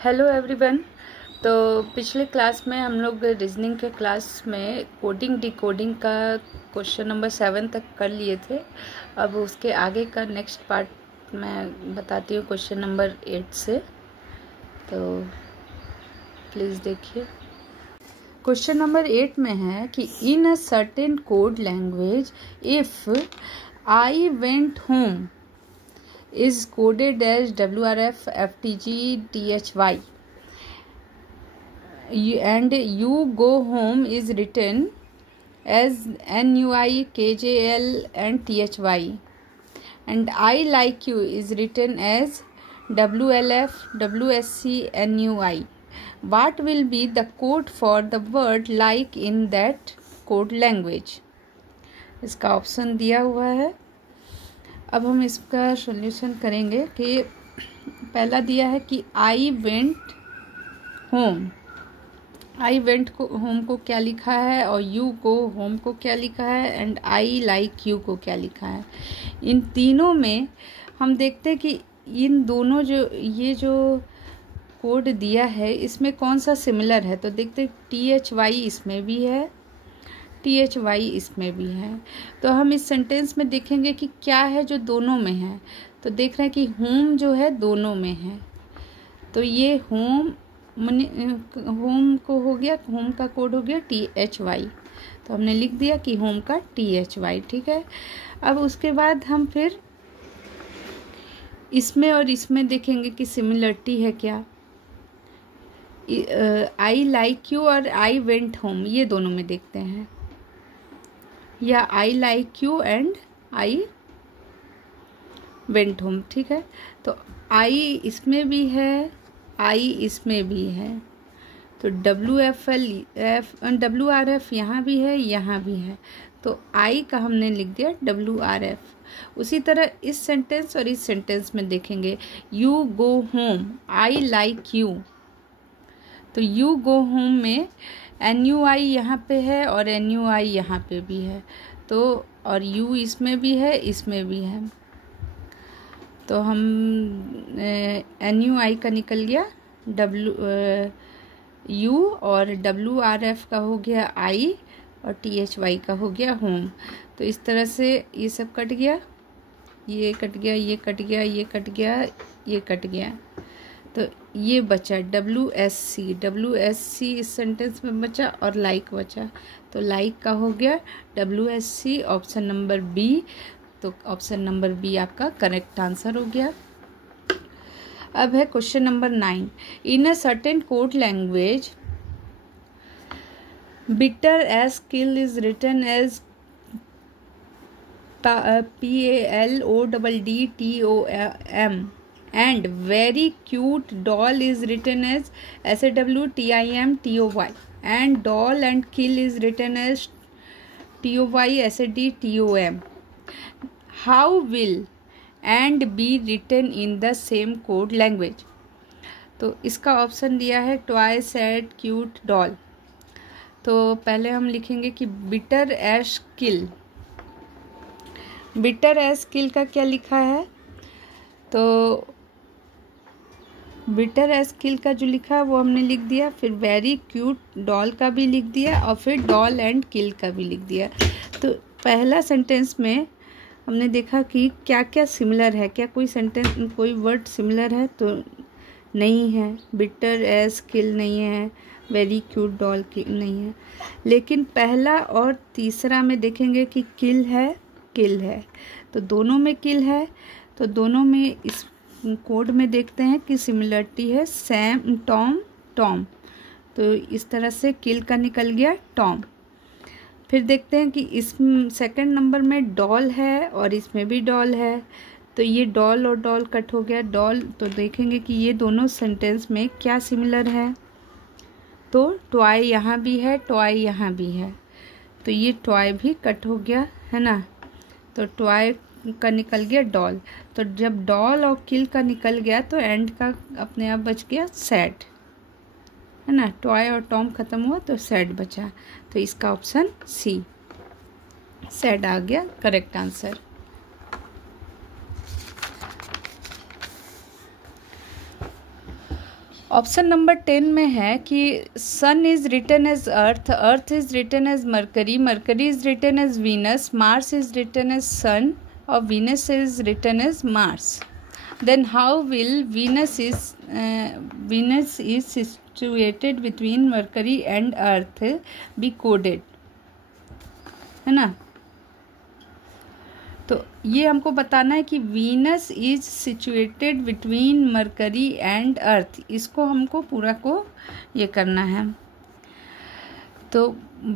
Hello everyone. तो पिछले class में हम लोग रीजनिंग के क्लास में कोडिंग डिकोडिंग का क्वेश्चन नंबर 7 तक कर लिए थे। अब उसके आगे का नेक्स्ट पार्ट मैं बताती हूँ क्वेश्चन नंबर 8 से। तो प्लीज़ देखिए। क्वेश्चन नंबर 8 में है कि in a certain code language if I went home is coded as WRF FTG THY and you go home is written as NUI KJL and THY and I like you is written as WLF WSC NUI. What will be the code for the word like in that code language? इसका option दिया हुआ है। अब हम इसका solution करेंगे कि पहला दिया है कि आई वेंट होम। आई वेंट को होम को क्या लिखा है और यू को होम को क्या लिखा है एंड आई लाइक यू को क्या लिखा है। इन तीनों में हम देखते हैं कि इन दोनों ये जो कोड दिया है इसमें कौन सा सिमिलर है। तो देखते THY इसमें भी है, THY इसमें भी है। तो हम इस सेंटेंस में देखेंगे कि क्या है जो दोनों में है। तो देख रहे हैं कि होम जो है दोनों में है। तो ये होम को हो गया, होम का कोड हो गया THY। तो हमने लिख दिया कि होम का THY, ठीक है। अब उसके बाद हम फिर इसमें और इसमें देखेंगे कि सिमिलरिटी है क्या। आई लाइक यू और आई वेंट होम ये दोनों में देखते हैं, या I like you and I went home, ठीक है। तो आई इसमें भी है, आई इसमें भी है। तो WRF यहाँ भी है, यहाँ भी है। तो आई का हमने लिख दिया WRF। उसी तरह इस सेंटेंस और इस सेंटेंस में देखेंगे you go home, I like you. तो यू गो होम में NUI यहाँ पे है और NUI यहाँ पे भी है। तो और U इसमें भी है, इसमें भी है। तो हम NUI का निकल गया U और WRF का हो गया I और THY का हो गया होम। तो इस तरह से ये सब कट गया, ये कट गया, ये कट गया, ये कट गया, ये कट गया। तो ये बचा WSC इस सेंटेंस में बचा और लाइक बचा। तो लाइक का हो गया WSC, ऑप्शन नंबर B। तो ऑप्शन नंबर B आपका करेक्ट आंसर हो गया। अब है question number 9। In a certain code language bitter as kill is written as PALODDTOM and very cute doll is written as SAWTIMTOY and doll and kill is written as TOYSADTOM. How will and be written in the same code language? तो इसका option दिया है toy, sad, cute, doll. तो पहले हम लिखेंगे कि bitter एश किल। Bitter एश किल का क्या लिखा है। तो बिटर एज किल का जो लिखा है वो हमने लिख दिया, फिर वेरी क्यूट डॉल का भी लिख दिया और फिर डॉल एंड किल का भी लिख दिया। तो पहला सेंटेंस में हमने देखा कि क्या क्या सिमिलर है, क्या कोई सेंटेंस कोई वर्ड सिमिलर है। तो नहीं है, बिटर एज किल नहीं है, वेरी क्यूट डॉल नहीं है। लेकिन पहला और तीसरा में देखेंगे कि किल है, किल है। तो दोनों में किल है। तो दोनों में इस कोड में देखते हैं कि सिमिलरिटी है सैम, टॉम, टॉम। तो इस तरह से किल का निकल गया टॉम। फिर देखते हैं कि इस सेकंड नंबर में डॉल है और इसमें भी डॉल है। तो ये डॉल और डॉल कट हो गया डॉल। तो देखेंगे कि ये दोनों सेंटेंस में क्या सिमिलर है। तो टॉय यहाँ भी है, टॉय यहाँ भी है। तो ये टॉय भी कट हो गया है ना। तो टॉय का निकल गया डॉल। तो जब डॉल और किल का निकल गया तो एंड का अपने आप बच गया सैड, है ना। टॉय और टॉम खत्म हुआ तो सैड बचा। तो इसका ऑप्शन C सैड आ गया करेक्ट आंसर। ऑप्शन नंबर 10 में है कि sun is written as earth, earth is written as Mercury, Mercury is written as Venus, Mars is written as sun और Venus is written as Mars. Then how will Venus is situated between Mercury and Earth be coded, है ना. तो ये हमको बताना है कि Venus is situated between mercury and earth, इसको हमको पूरा को ये करना है. तो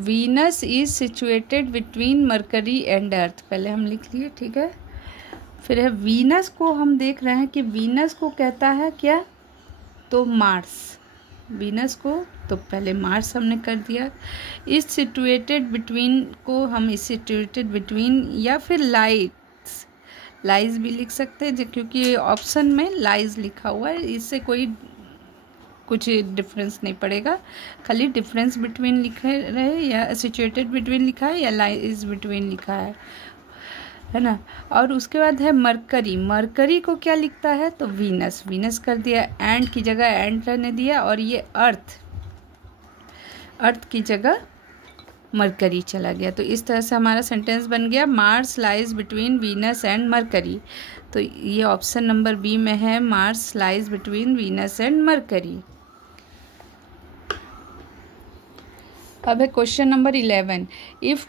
Venus is situated between mercury and earth पहले हम लिख लिए, ठीक है. फिर है वीनस को हम देख रहे हैं कि वीनस को कहता है क्या, तो मार्स. वीनस को तो पहले मार्स हमने कर दिया. इस सिचुएटेड बिटवीन को हम इस सिचुएटेड बिटवीन या फिर लाइज भी लिख सकते हैं, क्योंकि ऑप्शन में लाइज लिखा हुआ है, इससे कोई कुछ डिफरेंस नहीं पड़ेगा. खाली डिफरेंस बिटवीन लिखे रहे या सिचुएटेड बिटवीन लिखा है या लाइज बिटवीन लिखा है ना. और उसके बाद है मरकरी, मरकरी को क्या लिखता है, तो वीनस, वीनस कर दिया. एंड की जगह एंड रहने दिया. और ये अर्थ, अर्थ की जगह मरकरी चला गया. तो इस तरह से हमारा सेंटेंस बन गया, Mars lies between Venus and mercury. तो ये ऑप्शन नंबर बी में है, Mars lies between Venus and mercury. अब है question number 11. If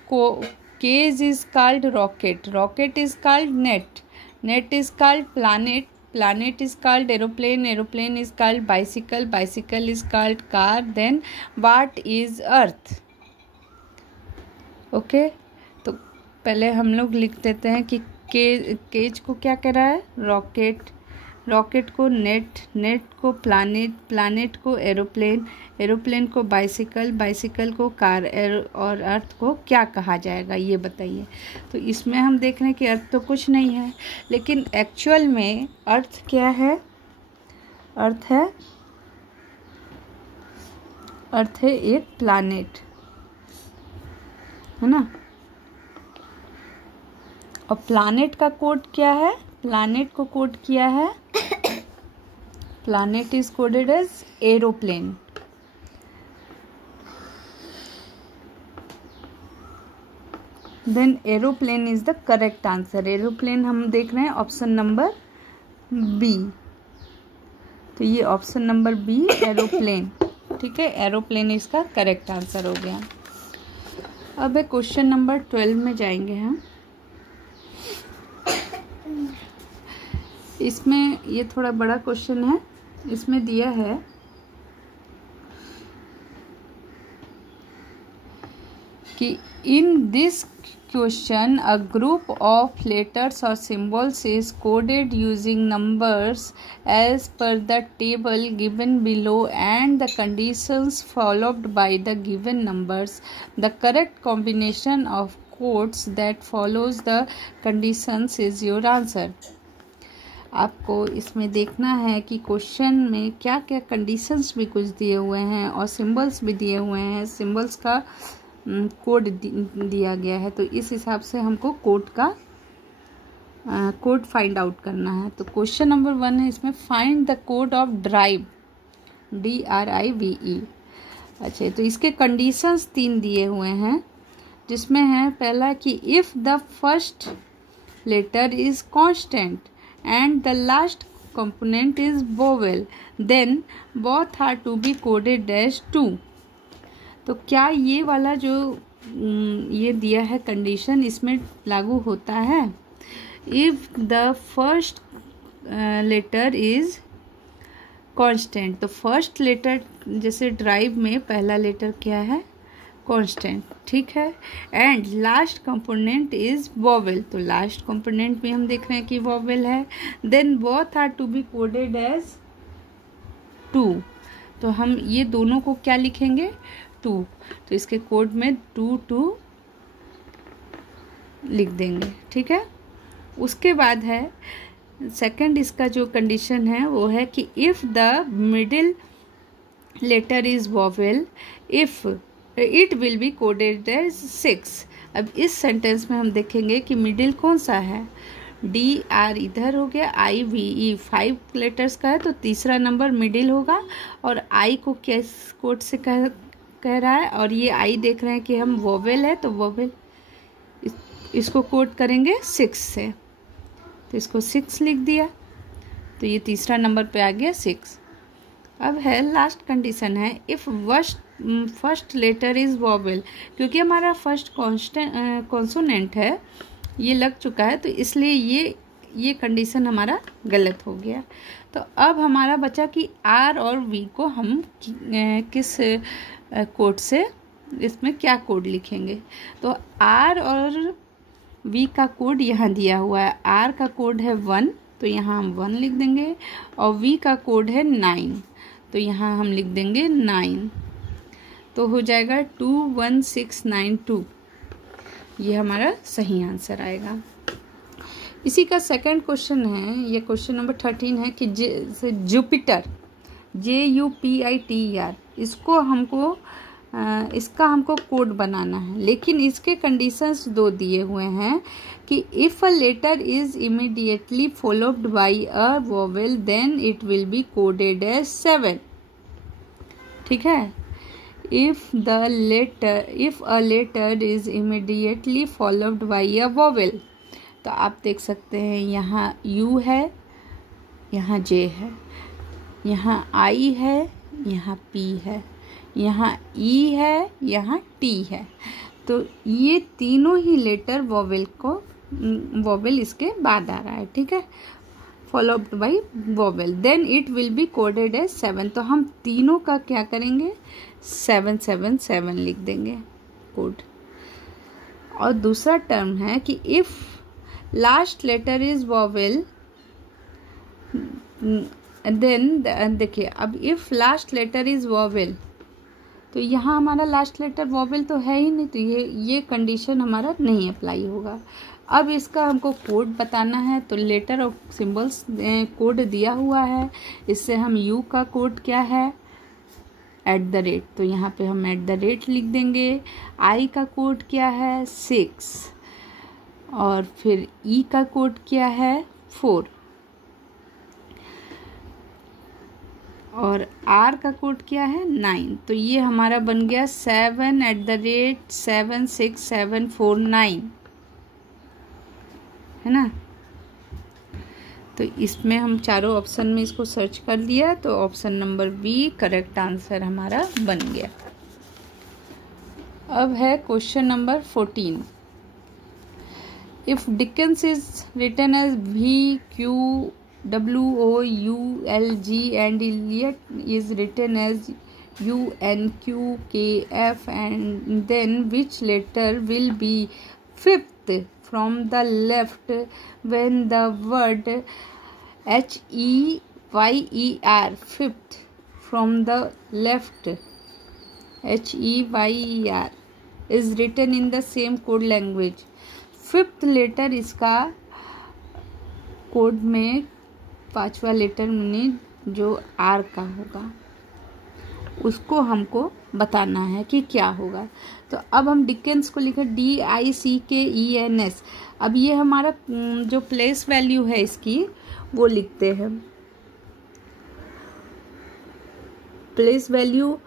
cage is called rocket, rocket is called net, net is called planet, planet is called aeroplane, aeroplane is called bicycle, bicycle is called car, then what is earth. Okay, तो पहले हम लोग लिख देते हैं कि cage को क्या कह रहा है, रॉकेट, रॉकेट को नेट, नेट को प्लानेट, प्लानेट को एरोप्लेन, एरोप्लेन को बाइसिकल, बाइसिकल को कार, और अर्थ को क्या कहा जाएगा ये बताइए. तो इसमें हम देख रहे हैं कि अर्थ तो कुछ नहीं है, लेकिन एक्चुअल में अर्थ क्या है, अर्थ है एक प्लानेट, है ना. और प्लानेट का कोड क्या है, प्लानेट को कोड किया है, planet is coded as aeroplane. Then aeroplane is the correct answer. Aeroplane हम देख रहे हैं ऑप्शन नंबर बी. तो ये ऑप्शन नंबर बी एरोप्लेन, ठीक है, एरोप्लेन इसका करेक्ट आंसर हो गया. अब है क्वेश्चन नंबर 12 में जाएंगे हम. इसमें ये थोड़ा बड़ा क्वेश्चन है. इसमें दिया है कि in this question a group of letters और symbols is coded using numbers as per the table given below and the conditions followed by the given numbers. The correct combination of codes that follows the conditions is your answer. आपको इसमें देखना है कि question में क्या क्या conditions भी कुछ दिए हुए हैं और सिंबल्स भी दिए हुए हैं, सिंबल्स का कोड दिया गया है. तो इस हिसाब से हमको कोड फाइंड आउट करना है. तो क्वेश्चन नंबर 1 है, इसमें find the code of drive, DRIVE. अच्छा, तो इसके कंडीशंस 3 दिए हुए हैं, जिसमें है पहला कि if the first letter is constant and the last component is vowel, then both are to be coded as 2. तो क्या ये वाला जो ये दिया है कंडीशन इसमें लागू होता है. If the first letter is constant, तो फर्स्ट लेटर जैसे ड्राइव में पहला लेटर क्या है, कांस्टेंट, ठीक है. And last component is vowel, तो लास्ट कंपोनेंट भी हम देख रहे हैं कि वॉवेल है. Then both are to be coded as 2. तो हम ये दोनों को क्या लिखेंगे, 2. तो इसके कोड में 2 लिख देंगे, ठीक है. उसके बाद है सेकंड, इसका जो कंडीशन है वो है कि if the middle letter is vowel, if it will be coded as 6. अब इस सेंटेंस में हम देखेंगे कि मिडिल कौन सा है, डी आर इधर हो गया, आई वी ई 5 लेटर्स का है तो तीसरा नंबर मिडिल होगा। और आई को किस कोड से कह रहा है, और ये आई देख रहे हैं कि हम वोवेल है तो वोवेल इसको कोड करेंगे 6 से, तो इसको 6 लिख दिया, तो ये तीसरा नंबर पे आ गया 6। अब है लास्ट कंडीशन है, if first letter is vowel, क्योंकि हमारा फर्स्ट कॉन्सोनेंट है ये लग चुका है, तो इसलिए ये कंडीशन हमारा गलत हो गया। तो अब हमारा बचा कि आर और वी को हम किस कोड से, इसमें क्या कोड लिखेंगे। तो आर और वी का कोड यहाँ दिया हुआ है। आर का कोड है 1, तो यहाँ हम 1 लिख देंगे, और वी का कोड है 9, तो यहाँ हम लिख देंगे 9, तो हो जाएगा 21692। ये हमारा सही आंसर आएगा। इसी का सेकंड क्वेश्चन है, ये क्वेश्चन नंबर 13 है कि जुपिटर JUPITER इसका हमको कोड बनाना है, लेकिन इसके कंडीशंस 2 दिए हुए हैं कि if a letter is immediately followed by a vowel then it will be coded as 7। ठीक है, if a letter is immediately followed by a vowel, तो आप देख सकते हैं यहाँ U है, यहाँ J है, यहाँ I है, यहाँ P है, यहाँ E है, यहाँ T है, तो ये तीनों ही लेटर वोवेल इसके बाद आ रहा है। ठीक है, followed by vowel, then it will be coded as 7, तो हम तीनों का क्या करेंगे 777 लिख देंगे कोड। और दूसरा टर्म है कि if last letter is vowel then, देखिए अब if last letter is vowel, तो यहाँ हमारा लास्ट लेटर वोवेल तो है ही नहीं, तो ये कंडीशन हमारा नहीं अप्लाई होगा। अब इसका हमको कोड बताना है, तो लेटर और सिंबल्स कोड दिया हुआ है, इससे हम U का कोड क्या है @ तो यहाँ पे हम @ लिख देंगे। I का कोड क्या है 6, और फिर E का कोड क्या है 4, और R का कोड क्या है 9, तो ये हमारा बन गया 7@76749 है ना। तो इसमें हम चारों ऑप्शन में इसको सर्च कर दिया, तो option number B correct answer हमारा बन गया। अब है question number 14, if Dickens is written as VQWOULG and Eliot is written as UNQKF, and then which letter will be fifth from the left when the word HEYER, fifth from the left HEYER is written in the same code language। Fifth letter इसका code में 5वां letter में जो R का होगा उसको हमको बताना है कि क्या होगा। तो अब हम डिकेंस को लिखे DICKENS। अब ये हमारा जो प्लेस वैल्यू है इसकी वो लिखते हैं। प्लेस वैल्यू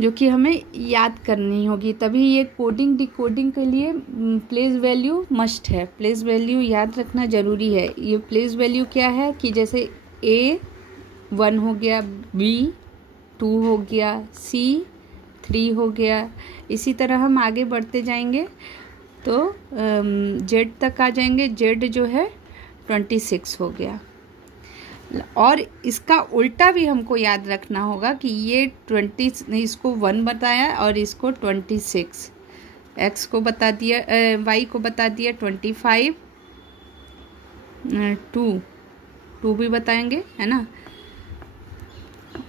जो कि हमें याद करनी होगी, तभी ये कोडिंग डिकोडिंग के लिए प्लेस वैल्यू मस्ट है। प्लेस वैल्यू याद रखना ज़रूरी है। ये प्लेस वैल्यू क्या है कि जैसे A 1 हो गया, B 2 हो गया, C 3 हो गया, इसी तरह हम आगे बढ़ते जाएंगे तो Z तक आ जाएंगे। Z जो है 26 हो गया। और इसका उल्टा भी हमको याद रखना होगा कि ये 20 इसको 1 बताया और इसको 26, X को बता दिया, Y को बता दिया 25, 2 भी बताएंगे है ना,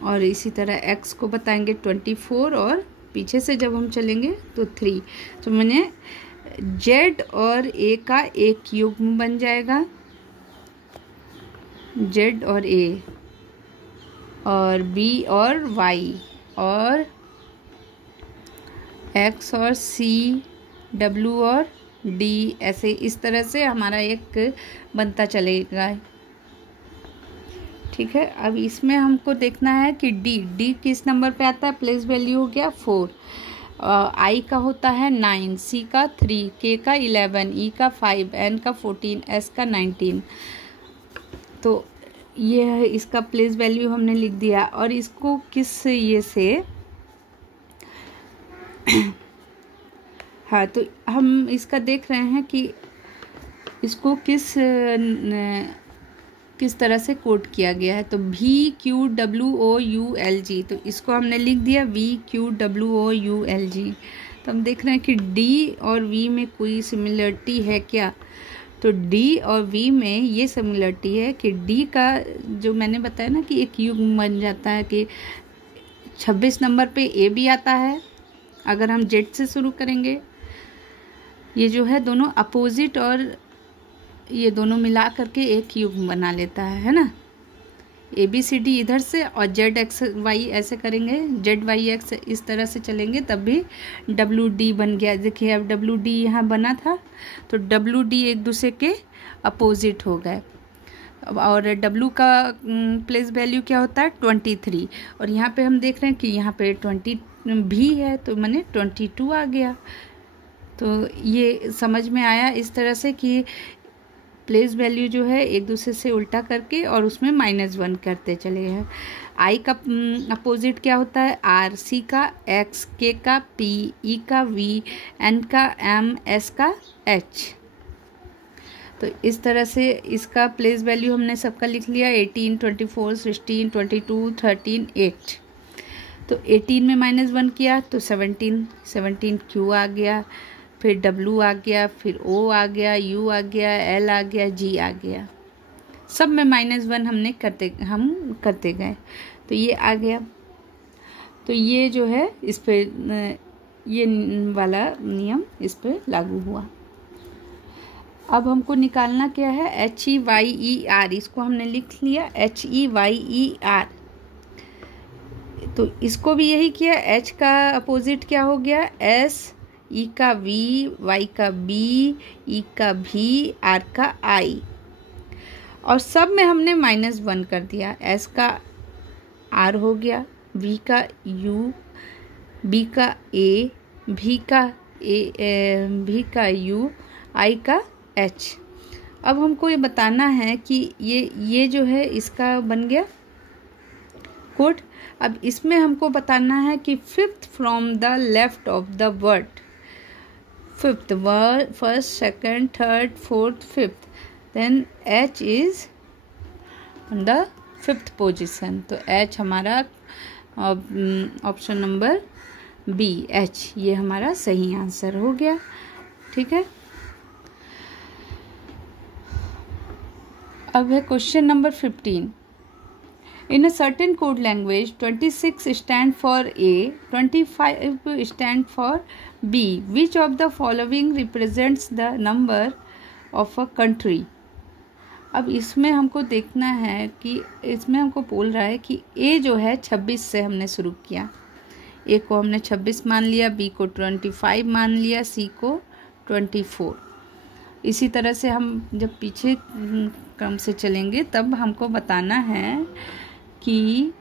और इसी तरह X को बताएंगे 24, और पीछे से जब हम चलेंगे तो 3। तो मैंने Z और A का एक युग्म बन जाएगा, Z और A, और B और Y, और X और C, W और डी, ऐसे इस तरह से हमारा एक बनता चलेगा। ठीक है, अब इसमें हमको देखना है कि डी किस नंबर पे आता है। प्लेस वैल्यू हो गया 4, आई का होता है 9, सी का 3, के का 11, ई का 5, एन का 14, एस का 19। तो ये है इसका प्लेस वैल्यू हमने लिख दिया। और इसको किस ये से हाँ, तो हम इसका देख रहे हैं कि इसको किस तरह से कोड किया गया है। तो VQWOULG, तो इसको हमने लिख दिया VQWOULG। तो हम देख रहे हैं कि डी और वी में कोई सिमिलरिटी है क्या। तो डी और वी में ये सिमिलरिटी है कि डी का जो मैंने बताया ना कि एक युग्म बन जाता है कि 26 नंबर पे ए भी आता है अगर हम जेड से शुरू करेंगे। ये जो है दोनों अपोजिट और ये दोनों मिला करके एक युग्म बना लेता है ना। ए बी सी डी इधर से और जेड एक्स वाई ऐसे करेंगे, जेड वाई एक्स इस तरह से चलेंगे तब भी डब्ल्यू डी बन गया। देखिए अब डब्ल्यू डी यहाँ बना था तो डब्ल्यू डी एक दूसरे के अपोजिट हो गए। और डब्ल्यू का प्लेस वैल्यू क्या होता है 23। और यहाँ पे हम देख रहे हैं कि यहाँ पे 20 भी है तो मैंने 22 आ गया। तो ये समझ में आया इस तरह से कि प्लेस वैल्यू जो है एक दूसरे से उल्टा करके और उसमें -1 करते चले हैं। आई का अपोजिट क्या होता है आर, सी का एक्स, के का पी, ई का वी, एन का एम, एस का एच। तो इस तरह से इसका प्लेस वैल्यू हमने सबका लिख लिया 18, 24, 16, 22, 13, 8। तो 18 में -1 किया तो 17 क्यू आ गया, फिर W आ गया, फिर O आ गया, U आ गया, L आ गया, G आ गया। सब में -1 हम करते गए तो ये आ गया। तो ये जो है इस पे ये वाला नियम इस पे लागू हुआ। अब हमको निकालना क्या है HEYER, इसको हमने लिख लिया HEYER। तो इसको भी यही किया। H का अपोजिट क्या हो गया S, ई का वी, वाई का बी, ई का भी, आर का आई। और सब में हमने -1 कर दिया। एस का आर हो गया, वी का यू, बी का ए, भी का यू, आई का एच। अब हमको ये बताना है कि ये जो है इसका बन गया कोड। अब इसमें हमको बताना है कि 5th from the left of the word, 5th word, 1st, 2nd, 3rd, 4th, 5th, then H is on the 5th position। तो H हमारा ऑप्शन नंबर बी H ये हमारा सही आंसर हो गया। ठीक है, अब है question number 15। In a certain code language, 26 stand for A, 25 stand for B. Which of the following represents the number of a country? अब इसमें हमको देखना है कि इसमें हमको बोल रहा है कि A जो है 26 से हमने शुरू किया। A को हमने 26 मान लिया, B को 25 मान लिया, C को 24। इसी तरह से हम जब पीछे क्रम से चलेंगे तब हमको बताना है कि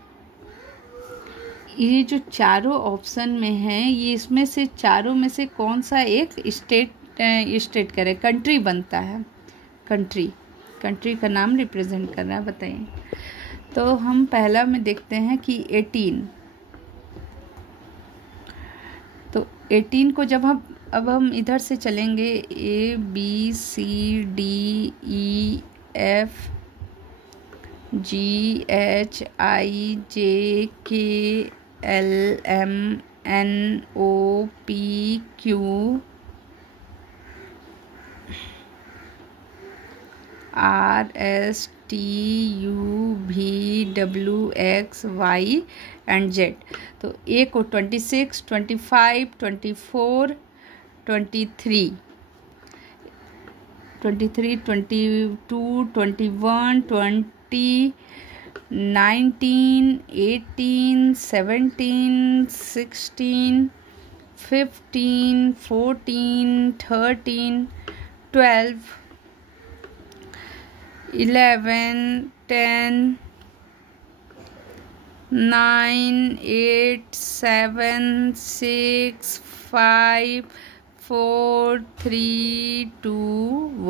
ये जो चारों ऑप्शन में है ये इसमें से चारों में से कौन सा एक स्टेट करे, कंट्री बनता है। कंट्री का नाम रिप्रेजेंट कर रहा है, बताइए। तो हम पहला में देखते हैं कि 18। तो 18 को जब अब हम इधर से चलेंगे ABCDEF GHIJKLMNOPQ RSTUVWXY and Z। तो A को 26, 25, 24, 23, 22, 21, 20, 19, 18, 17, 16, 15, 14, 13, 12, 11, 10, 9, 8, 7, 6, 5, 4, 3, 2,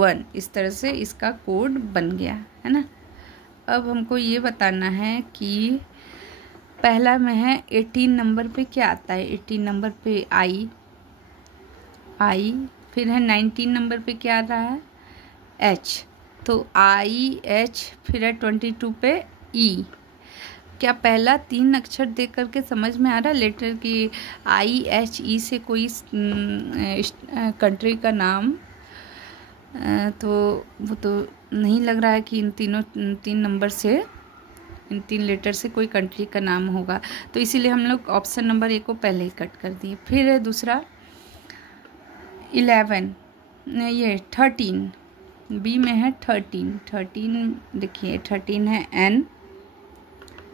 1। इस तरह से इसका कोड बन गया है ना। अब हमको ये बताना है कि पहला में है 18 नंबर पे क्या आता है। 18 नंबर पे आई, फिर है 19 नंबर पे क्या आ रहा है, एच। तो आई एच, फिर है 22 पे ई। क्या पहला 3 अक्षर देख करके समझ में आ रहा है लेटर की आई एच ई से कोई कंट्री का नाम? तो वो तो नहीं लग रहा है कि इन 3 नंबर से, इन 3 लेटर से कोई कंट्री का नाम होगा। तो इसीलिए हम लोग ऑप्शन नंबर ए को पहले ही कट कर दिए। फिर है दूसरा 11, ये 13, बी में है 13 देखिए 13 है एन,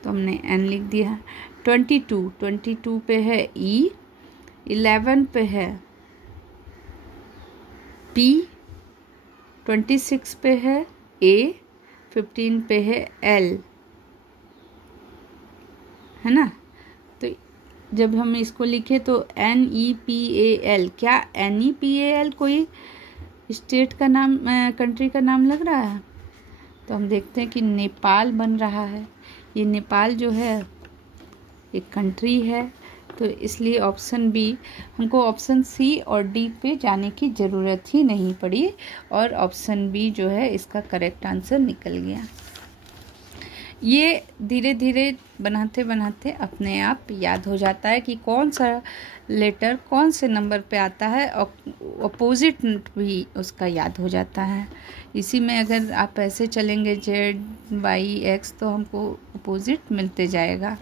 तो हमने एन लिख दिया। 22 पे है ई, 11 पे है पी, 26 पे है ए, 15 पे है एल, है ना। तो जब हम इसको लिखे तो NEPAL, क्या NEPAL कोई स्टेट का नाम, कंट्री का नाम लग रहा है? तो हम देखते हैं कि नेपाल बन रहा है। ये नेपाल जो है एक कंट्री है, तो इसलिए ऑप्शन बी, हमको ऑप्शन सी और डी पे जाने की ज़रूरत ही नहीं पड़ी और ऑप्शन बी जो है इसका करेक्ट आंसर निकल गया। ये धीरे धीरे बनाते बनाते अपने आप याद हो जाता है कि कौन सा लेटर कौन से नंबर पे आता है, और अपोजिट भी उसका याद हो जाता है। इसी में अगर आप ऐसे चलेंगे Z/X तो हमको अपोजिट मिलते जाएगा।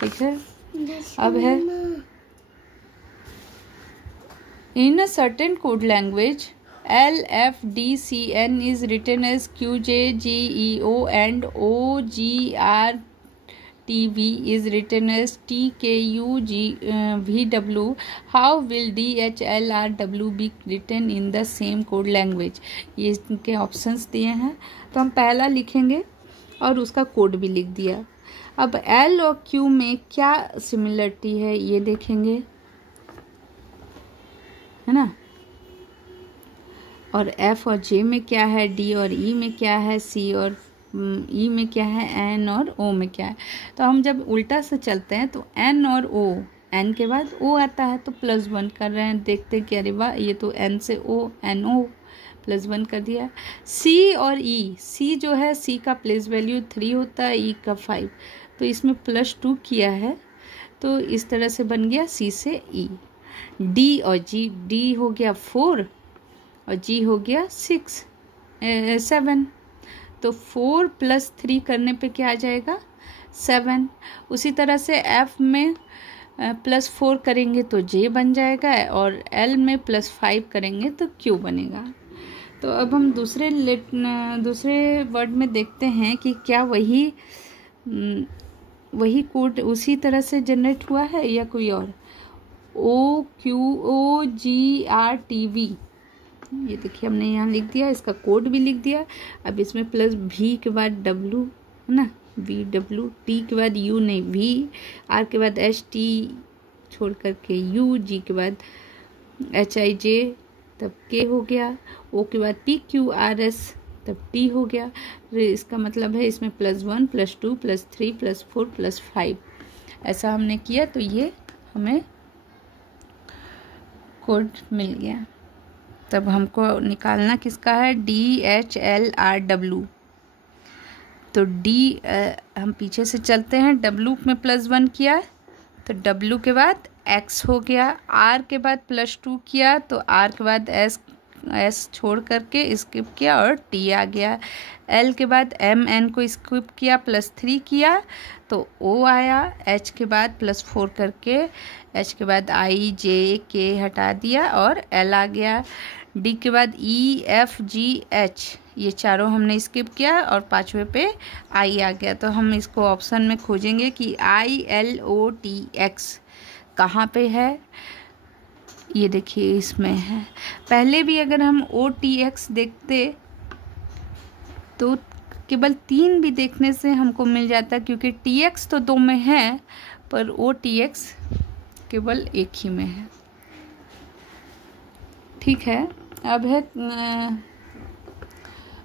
ठीक है, अब है in a certain code language LFDCN is written as QJGEO and OGRTV is written as TKUVW. How will DHLRW be written in the same code language? ये इनके ऑप्शंस दिए हैं, तो हम पहला लिखेंगे और उसका कोड भी लिख दिया। अब L और Q में क्या सिमिलरिटी है ये देखेंगे, है ना। और F और J में क्या है, D और E में क्या है, C और E में क्या है, N और O में क्या है। तो हम जब उल्टा से चलते हैं तो N और O, N के बाद O आता है तो +1 कर रहे हैं। देखते हैं कि अरे वाह, ये तो N से O, NO +1 कर दिया। C और E, C जो है C का प्लेस वैल्यू 3 होता है, E का 5, तो इसमें +2 किया है, तो इस तरह से बन गया C से E। D और G, D हो गया 4 और G हो गया 7, तो 4 + 3 करने पे क्या आ जाएगा, 7। उसी तरह से F में +4 करेंगे तो J बन जाएगा, और L में +5 करेंगे तो Q बनेगा। तो अब हम दूसरे वर्ड में देखते हैं कि क्या वही कोड उसी तरह से जनरेट हुआ है या कोई और। OQOGRTV, ये देखिए हमने यहाँ लिख दिया, इसका कोड भी लिख दिया। अब इसमें +V के बाद W, है ना, VW, T के बाद U नहीं V, R के बाद HT छोड़ करके U, G के बाद HIJ, तब K हो गया, O के बाद PQRS, तब T हो गया। इसका मतलब है इसमें +1 +2 +3 +4 +5 ऐसा हमने किया, तो ये हमें कोड मिल गया। तब हमको निकालना किसका है, DHLRW। तो D हम पीछे से चलते हैं, W में +1 किया तो W के बाद X हो गया, R के बाद +2 किया तो R के बाद S छोड़ करके स्किप किया और T आ गया। L के बाद MN को स्किप किया, +3 किया तो O आया। H के बाद +4 करके H के बाद I J K हटा दिया और L आ गया। D के बाद E F G H, ये चारों हमने स्किप किया और 5वें पे I आ गया। तो हम इसको ऑप्शन में खोजेंगे कि ILOTX, कहाँ पे है, ये देखिए इसमें है। पहले भी अगर हम OTX देखते तो केवल 3 भी देखने से हमको मिल जाता, क्योंकि TX तो 2 में है पर OTX केवल 1 ही में है। ठीक है, अब है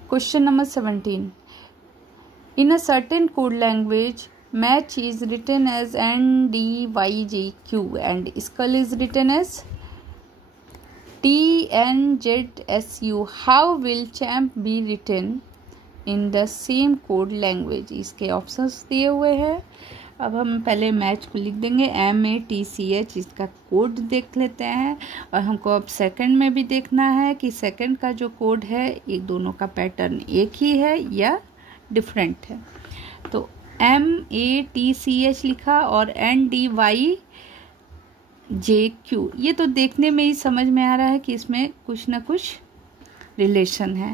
question number 17। In a certain code language match is written as NDYJQ and skull is written as TNZSU। How will champ be written in the same code language. इसके ऑप्शंस दिए हुए हैं। अब हम पहले मैच को लिख देंगे MATCH, इसका कोड देख लेते हैं। और हमको अब सेकंड में भी देखना है कि सेकंड का जो कोड है एक दोनों का पैटर्न एक ही है या डिफरेंट है। तो MATCH लिखा और NDYJQ, ये तो देखने में ही समझ में आ रहा है कि इसमें कुछ ना कुछ रिलेशन है।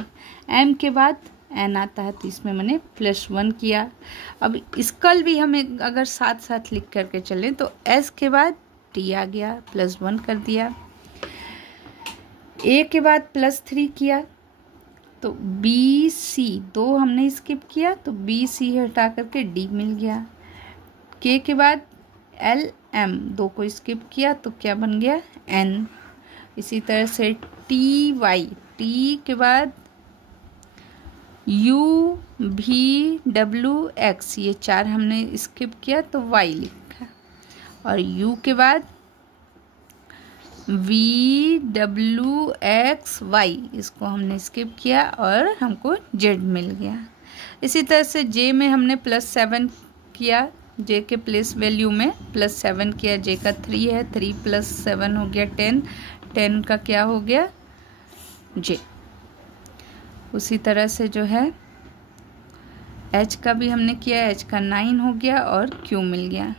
M के बाद N आता है तो इसमें मैंने +1 किया। अब स्कल भी हमें अगर साथ साथ लिख करके चलें तो S के बाद T आ गया, +1 कर दिया। A के बाद +3 किया तो BC 2 हमने स्किप किया तो BC हटा करके D मिल गया। K के बाद LM 2 को स्किप किया तो क्या बन गया N। इसी तरह से TY, T के बाद UVWX, ये 4 हमने स्किप किया तो Y लिखा। और U के बाद VWXY, इसको हमने स्किप किया और हमको Z मिल गया। इसी तरह से J में हमने +7 किया, J के प्लेस वैल्यू में +7 किया। J का 3 है, 3 + 7 हो गया 10, 10 का क्या हो गया J। उसी तरह से जो है H का भी हमने किया, H का 9 हो गया और Q मिल गया।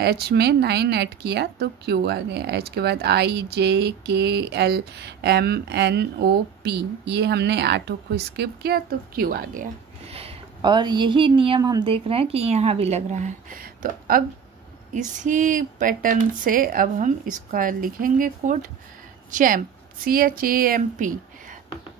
H में 9 ऐड किया तो Q आ गया। H के बाद I, J, K, L, M, N, O, P, ये हमने 8 को स्किप किया तो Q आ गया। और यही नियम हम देख रहे हैं कि यहाँ भी लग रहा है। तो अब इसी पैटर्न से अब हम इसका लिखेंगे कोड चैम्प, CHAMP,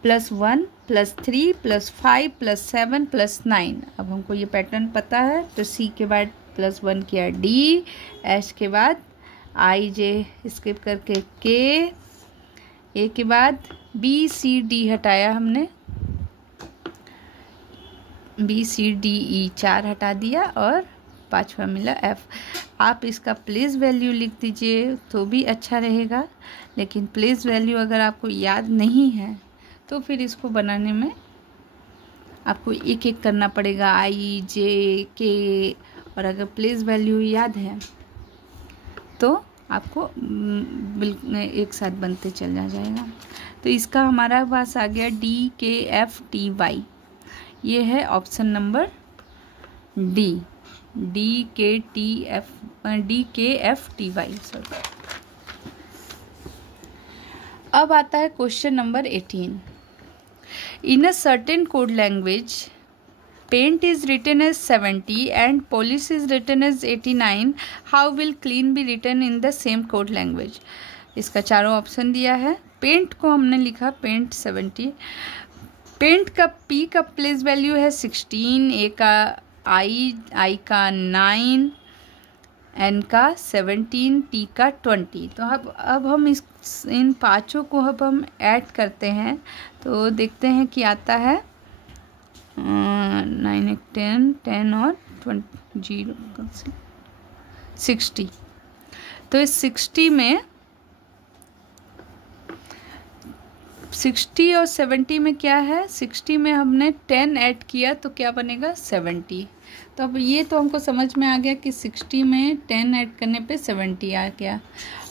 +1 +3 +5 +7 +9। अब हमको ये पैटर्न पता है तो C के बाद +1 किया D, H के बाद I, J स्किप करके K, A के बाद B, C, D हटाया हमने, B, C, D, E 4 हटा दिया और 5वां मिला F। आप इसका प्लेस वैल्यू लिख दीजिए तो भी अच्छा रहेगा, लेकिन प्लेस वैल्यू अगर आपको याद नहीं है तो फिर इसको बनाने में आपको एक एक करना पड़ेगा, I, J, K। और अगर प्लेस वैल्यू याद है तो आपको बिल्कुल एक साथ बनते चला जाएगा। तो इसका हमारा पास आ गया DKFTY, ये है ऑप्शन नंबर D, DKFTY। अब आता है question number 18। In a certain code language paint is written as 70 and polish is written as 89। How will clean be written in the same code language. इसका चारों option दिया है। Paint को हमने लिखा पेंट 70, पेंट का P का place value है 16, A का I का 9, N का 17, T का 20। तो अब हम इन पाँचों को अब हम ऐड करते हैं तो देखते हैं कि आता है 9, 10 और 20, 60। तो इस 60 में 60 और 70 में क्या है, 60 में हमने 10 ऐड किया तो क्या बनेगा 70। तो अब ये तो हमको समझ में आ गया कि 60 में 10 ऐड करने पे 70 आ गया।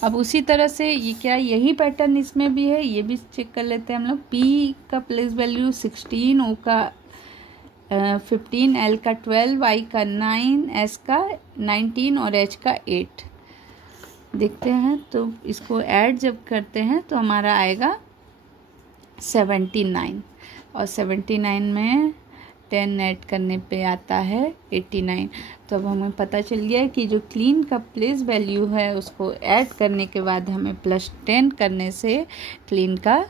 अब उसी तरह से ये क्या यही पैटर्न इसमें भी है, ये भी चेक कर लेते हैं हम लोग। P का प्लेस वैल्यू 16, O का 15, L का 12, I का 9, S का 19 और H का 8। देखते हैं तो इसको ऐड जब करते हैं तो हमारा आएगा 79। और 79 में 10 ऐड करने पे आता है 89। तो अब हमें पता चल गया है कि जो क्लीन का प्लेस वैल्यू है उसको ऐड करने के बाद हमें +10 करने से क्लीन का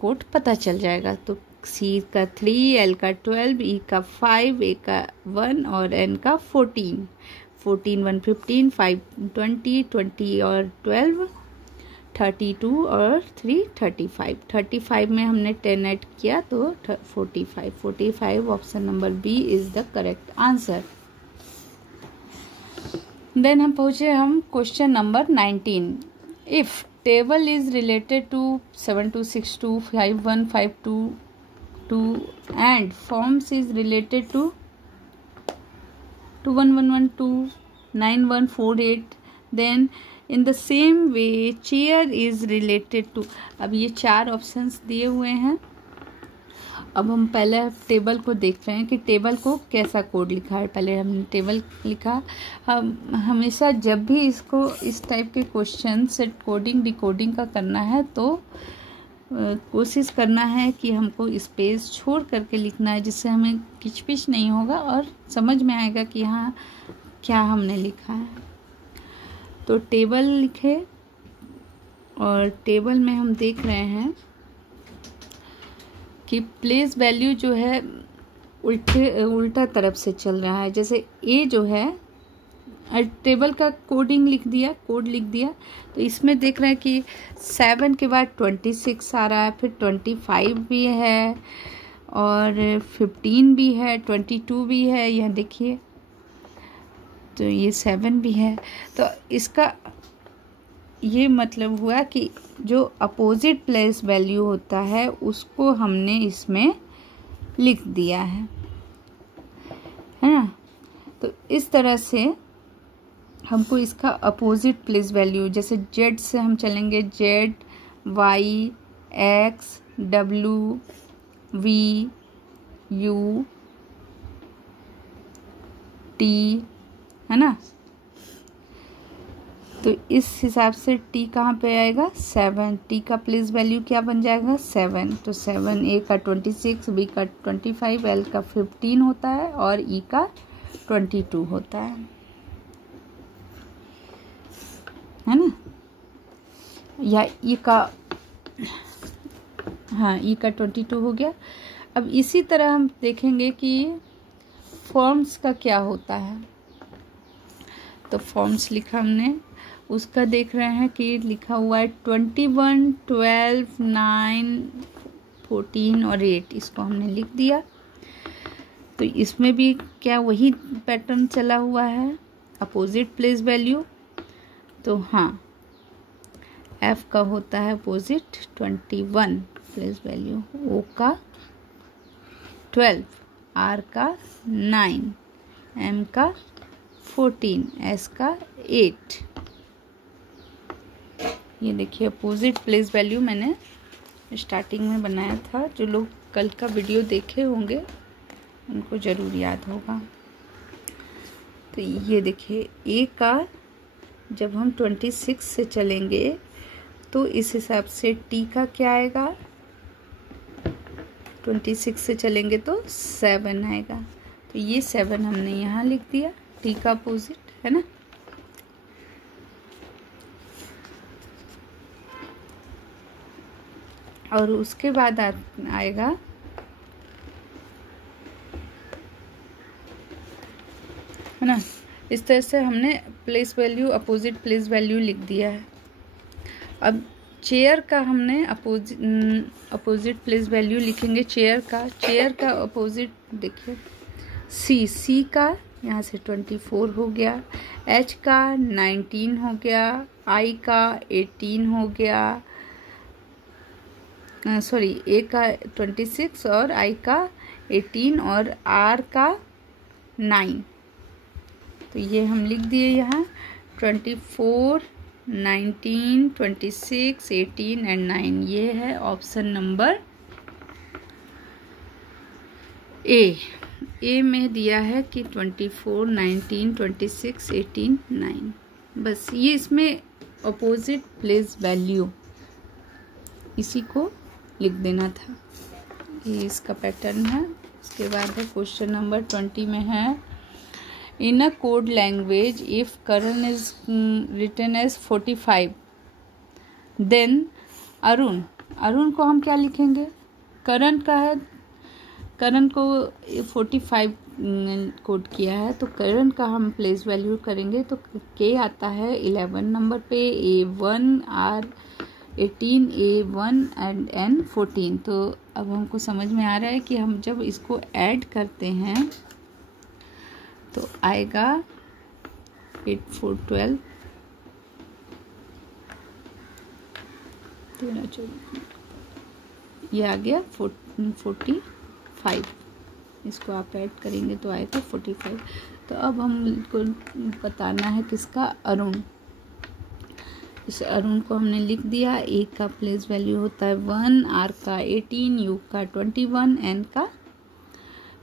कोड पता चल जाएगा। तो C का 3, L का 12, E का 5, A का 1 और N का 14। 14 1 15, 5 20, 20 और 12 32 और 3 35। 35 में हमने 10 ऐड किया तो 45। 45 option number B is the correct answer. Then हम पहुँचे question number 19। If table is related to 7262 5152 and forms is related to 2112 9148, then in the same way chair is related to। अब ये 4 ऑप्शंस दिए हुए हैं। अब हम पहले टेबल को देख रहे हैं कि टेबल को कैसा कोड लिखा है। पहले हमने टेबल लिखा। हम हमेशा जब भी इसको इस टाइप के क्वेश्चन से कोडिंग डिकोडिंग का करना है तो कोशिश करना है कि हमको स्पेस छोड़ करके लिखना है, जिससे हमें किचपिच नहीं होगा और समझ में आएगा कि हाँ क्या हमने लिखा है। तो टेबल लिखे और टेबल में हम देख रहे हैं कि प्लेस वैल्यू जो है उल्टा तरफ से चल रहा है। जैसे ए जो है टेबल का कोड लिख दिया। तो इसमें देख रहे हैं कि 7 के बाद 26 आ रहा है, फिर 25 भी है और 15 भी है, 22 भी है, यह देखिए। तो ये 7 भी है। तो इसका ये मतलब हुआ कि जो अपोजिट प्लेस वैल्यू होता है उसको हमने इसमें लिख दिया है ना। तो इस तरह से हमको इसका अपोजिट प्लेस वैल्यू, जैसे जेड से हम चलेंगे, Z Y X W V U T, है ना। तो इस हिसाब से टी कहाँ पे आएगा 7। टी का प्लेस वैल्यू क्या बन जाएगा 7। तो 7 ए का 26, बी का 25, एल का 15 होता है और ई का 22 होता है ना। या ई का, हाँ ई का 22 हो गया। अब इसी तरह हम देखेंगे कि फॉर्म्स का क्या होता है। तो फॉर्म्स लिखा हमने, उसका देख रहे हैं कि लिखा हुआ है 21 12 9 14 और 8, इसको हमने लिख दिया। तो इसमें भी क्या वही पैटर्न चला हुआ है, अपोजिट प्लेस वैल्यू। तो हाँ एफ का होता है अपोजिट 21 प्लेस वैल्यू, ओ का 12, आर का 9, एम का 14, एस का 8। ये देखिए अपोजिट प्लेस वैल्यू मैंने स्टार्टिंग में बनाया था। जो लोग कल का वीडियो देखे होंगे उनको ज़रूर याद होगा। तो ये देखिए ए का जब हम 26 से चलेंगे तो इस हिसाब से टी का क्या आएगा, 26 से चलेंगे तो 7 आएगा। तो ये 7 हमने यहाँ लिख दिया, टी का अपोजिट, है ना। और उसके बाद आएगा है ना। इस तरह से हमने place value opposite place value लिख दिया है। अब चेयर का हमने अपोजिट प्लेस वैल्यू लिखेंगे। चेयर का अपोजिट देखिए सी का यहाँ से 24 हो गया, एच का 19 हो गया, आई का 18 हो गया, सॉरी ए का 26 और आई का 18 और आर का 9। तो ये हम लिख दिए यहाँ 24 19 26 18 एंड 9। ये है ऑप्शन नंबर ए में दिया है कि 24 19 26 18 9। बस ये इसमें अपोजिट प्लेस वैल्यू इसी को लिख देना था। ये इसका पैटर्न है, उसके बाद है क्वेश्चन नंबर 20 में है, in a code language if Karan is written as 45 then Arun को हम क्या लिखेंगे, करण का है, करण को 45 कोड किया है, तो करण का हम प्लेस वैल्यू करेंगे तो के आता है 11 नंबर पे, A1 R18 A1 and N 14। तो अब हमको समझ में आ रहा है कि हम जब इसको ऐड करते हैं तो आएगा 8 4 12 13 14, ये आ गया 45। इसको आप ऐड करेंगे तो आएगा 45। तो अब हमको बताना है किसका, अरुण। इस अरुण को हमने लिख दिया। ए का प्लेस वैल्यू होता है 1, आर का 18, यू का 21, एन का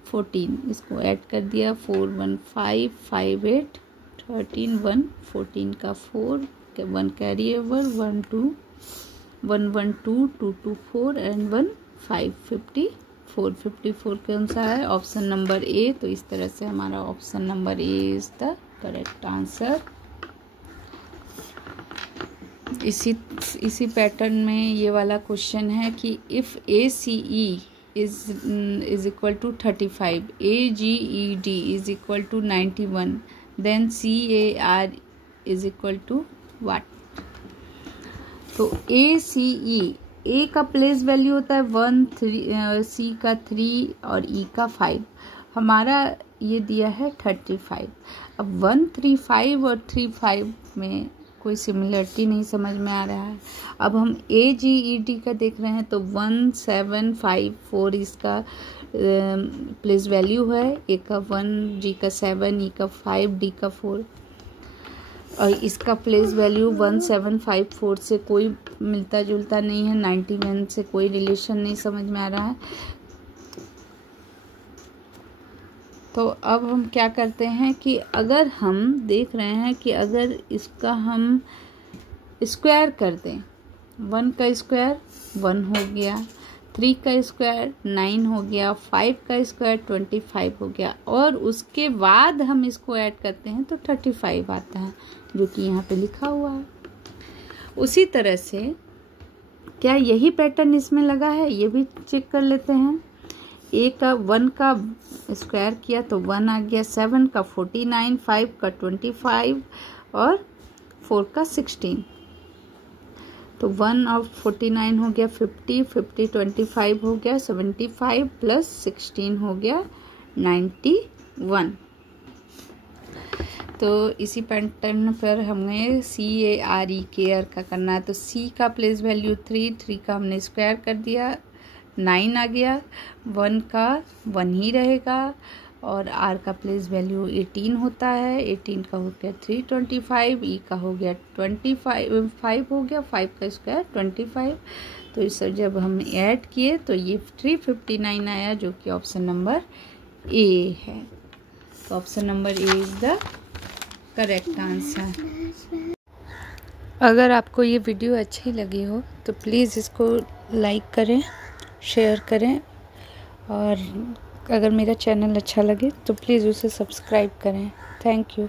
14। इसको ऐड कर दिया 4 1 5 5 8 13 1 14 का 4 1 कैरी ओवर 1 2 1 1 2 2 2 4 एंड 1 5 54 के अनुसार है ऑप्शन नंबर ए। तो इस तरह से हमारा option number A is the correct answer. इसी पैटर्न में ये वाला क्वेश्चन है कि if ACE is equal to 35, AGED is equal to 91, then CAR is equal to what? तो ACE, A का प्लेस वैल्यू होता है 1 3, C का 3 और E का 5। हमारा ये दिया है 35। अब 135 और 35 में कोई सिमिलरिटी नहीं समझ में आ रहा है। अब हम AGED का देख रहे हैं तो 1 7 5 4 इसका प्लेस वैल्यू है। ए का 1, G का 7, E का 5, D का 4 और इसका प्लेस वैल्यू 1 7 5 4 से कोई मिलता जुलता नहीं है, 91 से कोई रिलेशन नहीं समझ में आ रहा है। तो अब हम क्या करते हैं कि अगर हम देख रहे हैं कि अगर इसका हम स्क्वायर कर दें, 1 का स्क्वायर 1 हो गया, 3 का स्क्वायर 9 हो गया, 5 का स्क्वायर 25 हो गया और उसके बाद हम इसको ऐड करते हैं तो 35 आता है, जो कि यहाँ पे लिखा हुआ है। उसी तरह से क्या यही पैटर्न इसमें लगा है, ये भी चेक कर लेते हैं। ए का 1 का स्क्वायर किया तो 1 आ गया, 7 का 49, 5 का 25 और 4 का 16। तो 1 और 49 हो गया 50, 50 25 हो गया 75 प्लस 16 हो गया 91। तो इसी पैटर्न पर हमें CARE केयर का करना है। तो C का प्लेस वैल्यू 3 का हमने स्क्वायर कर दिया, 9 आ गया, 1 का 1 ही रहेगा और R का प्लेस वैल्यू 18 होता है, 18 का हो गया 325, E का हो गया 5 हो गया, 5 का स्क्वायर 25। तो इस जब हम ऐड किए तो ये 359 आया, जो कि ऑप्शन नंबर ए है। तो option number A is the correct answer. अगर आपको ये वीडियो अच्छी लगी हो तो प्लीज़ इसको लाइक करें, शेयर करें और अगर मेरा चैनल अच्छा लगे तो प्लीज़ उसे सब्सक्राइब करें। Thank you.